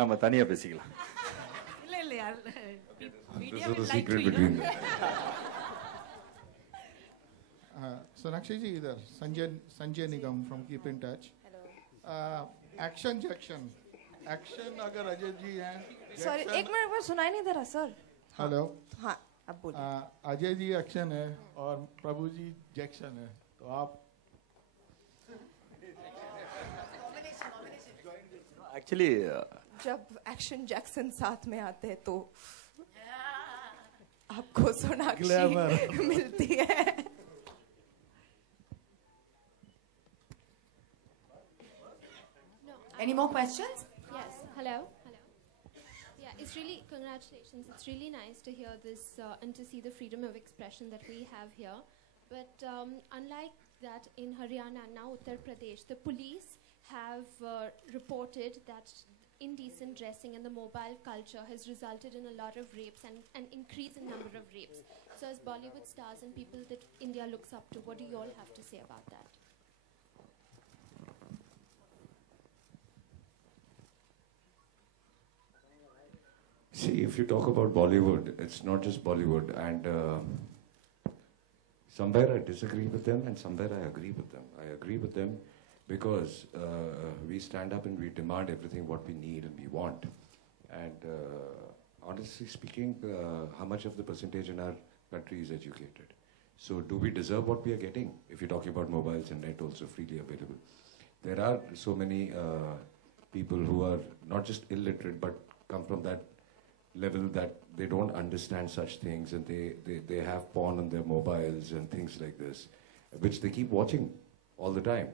நம்ம தனியா பேசிக்கலாம். இல்ல இல்ல யார் This is the secret between them. Sonakshi ji इधर संजय निगम from Keep in Touch. Hello. Action Jackson. Action अगर अजय जी हैं. सॉरी एक मिनट में सुनाई नहीं दे रहा सर. हेलो. हाँ अब बोलिए. अजय जी एक्शन है और प्रभु जी जैक्सन है तो आप एक्चुअली जब एक्शन जैक्सन साथ में आते हैं तो आपको सोनाक्षी मिलती है. Any more questions? Yes. Hello. Yeah, it's really congratulations. It's really nice to hear this and to see the freedom of expression that we have here. But unlike that in Haryana, now Uttar Pradesh, the police have reported that indecent dressing and the mobile culture has resulted in a lot of rapes and an increase in number of rapes. So as Bollywood stars and people that India looks up to, what do you all have to say about that? See, if you talk about Bollywood, it's not just Bollywood, and somewhere I disagree with them and somewhere I agree with them. I agree with them because we stand up and we demand everything what we need and we want. And honestly speaking, how much of the percentage in our country is educated? So do we deserve what we are getting? If you're talking about mobiles and net also freely available. There are so many people who are not just illiterate but come from that level that they don't understand such things and they have porn on their mobiles and things like this, which they keep watching all the time.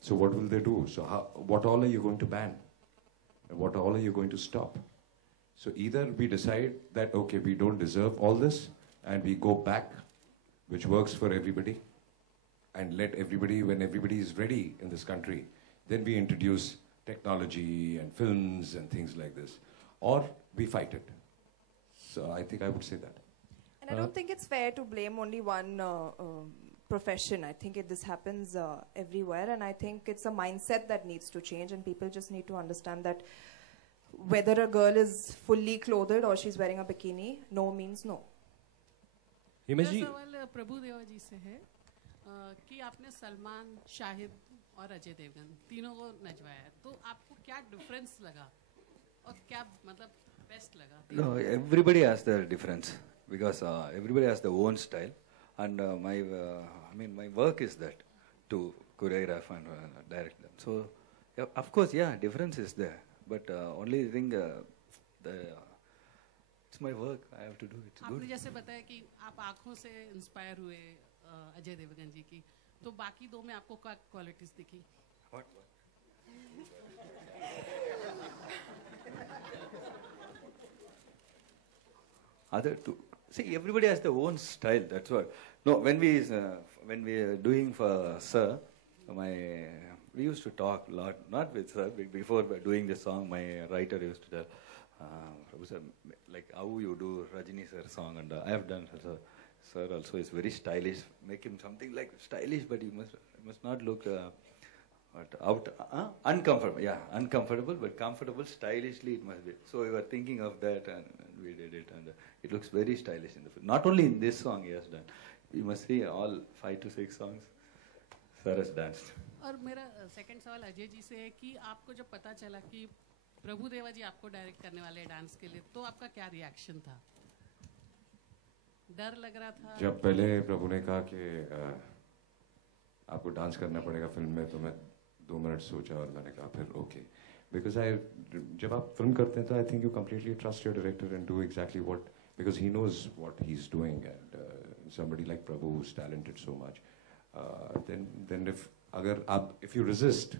So what will they do? So what all are you going to ban? And what all are you going to stop? So either we decide that, okay, we don't deserve all this and we go back, which works for everybody, and let everybody, when everybody is ready in this country, then we introduce technology and films and things like this. Or we fight it. So I think I would say that. And I don't think it's fair to blame only one profession. I think this happens everywhere, and I think it's a mindset that needs to change, and people just need to understand that whether a girl is fully clothed or she's wearing a bikini, no means no. मेरा सवाल प्रभु देवा जी से है कि आपने सलमान, शाहिद और अजय देवगन तीनों को नचवाया, तो आपको क्या डिफरेंस लगा और क्या मतलब बेस्ट लगा? No, everybody has their difference because everybody has their own style, and my work is that to choreograph and direct them. So, yeah, of course, yeah, difference is there, but only thing it's my work. I have to do it. आपने जैसे बताया कि आप आँखों से inspire हुए अजय देवगन जी की, तो बाकी दो में आपको क्या क्वालिटीज दिखी? What? Other two. See, everybody has their own style. That's what. No, when we are doing for Sir, we used to talk a lot. Not with Sir. Before doing the song, my writer used to tell, Prabhu Sir, like how you do Rajini Sir song, and I have done Sir also is very stylish. Make him something like stylish, but he must not look uncomfortable. Yeah, uncomfortable, but comfortable. Stylishly it must be. So we were thinking of that, and we did it, and it looks very stylish in the film. Not only in this song he has done. You must see all 5 to 6 songs Sir has danced. और मेरा second सवाल अजय जी से है कि आपको जब पता चला कि प्रभु देवा जी आपको डायरेक्ट करने वाले हैं डांस के लिए, तो आपका क्या रिएक्शन था? डर लग रहा था? जब पहले प्रभु ने कहा कि आपको डांस करना पड़ेगा फिल्म में, तो मैं 2 मिनट सोचा और मैंने कहा फिर ओके, बिकॉज जब आप फिल्म करते हैं तो I think you completely trust your director and do exactly what, because he knows what he is doing, and somebody like Prabhu who's talented so much, then if you resist,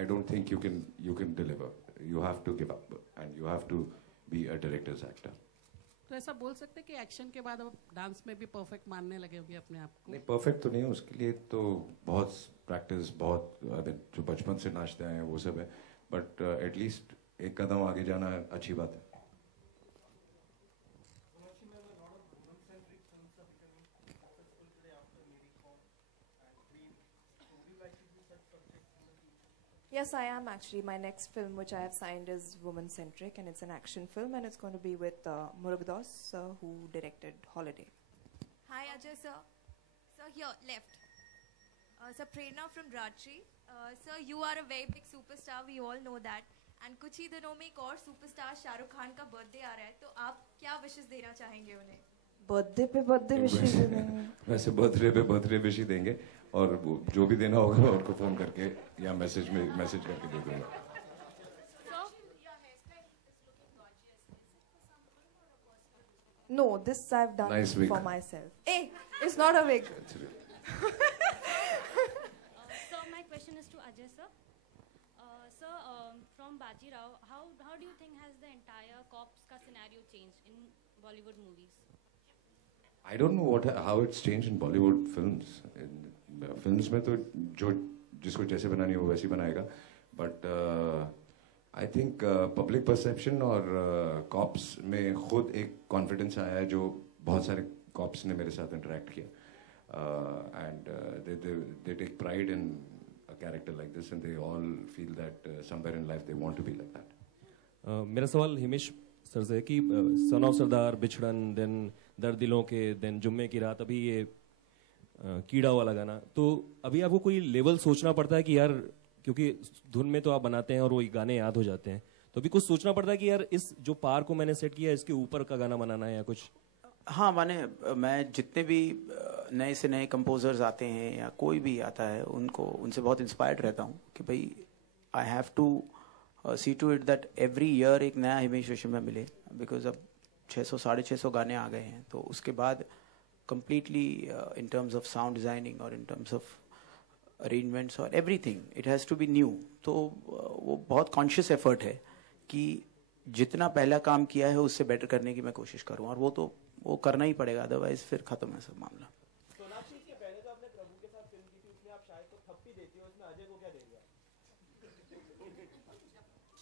I don't think you can deliver. You have to give up and you have to be a director's actor. तो ऐसा बोल सकते हैं कि action के बाद आप dance में भी परफेक्ट मानने लगे होंगे अपने आप को? नहीं, परफेक्ट तो नहीं है, उसके लिए तो बहुत प्रैक्टिस, बहुत जो बचपन से नाचते हैं वो सब है, बट एटलीस्ट एक कदम आगे जाना अच्छी बात है. Yes, I am actually. My next film, which I have signed, is woman-centric, and it's an action film, and it's going to be with Murugadoss, who directed Holiday. Hi, Ajay sir. Sir, here, left. Sir, Prerna from Rajshri. Sir, you are a very big superstar. We all know that. And कुछ ही दिनों में एक और superstar Shahrukh Khan का birthday आ रहा है, तो आप क्या विशेष देना चाहेंगे उन्हें? बर्थडे पे बर्थडे विश वैसे बर्थडे पे बर्थडे विश ही देंगे, और जो भी देना होगा उनको फोन करके या मैसेज करके दे दूंगा. No, this I've done Nice for myself. Hey, it's not a wig. So my question is to Ajay sir. Sir, from Bajirao, how do you think has the entire cops ka scenario changed in Bollywood movies? I don't know how it's changed in Bollywood films. In films में तो जो जिसको जैसे बनानी हो वैसे बनाएगा. But I think public perception और cops में खुद एक confidence आया है, जो बहुत सारे cops ने मेरे साथ interact किया. And they take pride in a character like this, and they all feel that somewhere in life they want to be like that. मेरा सवाल हिमेश सर से है कि सन ऑफ सरदार, बिछड़न, देन दर्द दिलों के, देन जुम्मे की रात, अभी ये कीड़ा वाला गाना, तो अभी आपको कोई लेवल सोचना पड़ता है कि यार, क्योंकि धुन में तो आप बनाते हैं और वो गाने याद हो जाते हैं, तो अभी कुछ सोचना पड़ता है कि यार इस जो पार को मैंने सेट किया है इसके ऊपर का गाना बनाना है या कुछ? हाँ, मैं जितने भी नए से नए कंपोजर्स आते हैं या कोई भी आता है उनसे बहुत इंस्पायर्ड रहता हूँ कि भाई I have to see to it that every year एक नया हिमेश रेशमिया मिले, बिकॉज अब 600-650 गाने आ गए हैं, तो उसके बाद completely in terms of sound designing or in terms of arrangements or everything, it has to be new. तो वो बहुत conscious effort है कि जितना पहला काम किया है उससे बेटर करने की मैं कोशिश करूँ, और वो करना ही पड़ेगा, अदरवाइज फिर खत्म है सब मामला. सोनाक्षी के पहले तो आपने प्रभु के साथ फिल्म की थी, उसमें आप शायद को थप्पी देती हो, उसमें अजय को क्या देंगे?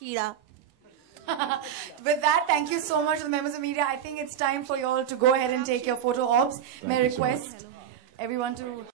कीड़ा. With that, thank you so much to the members of media. I think it's time for you all to go ahead and take your photo ops. May I request everyone to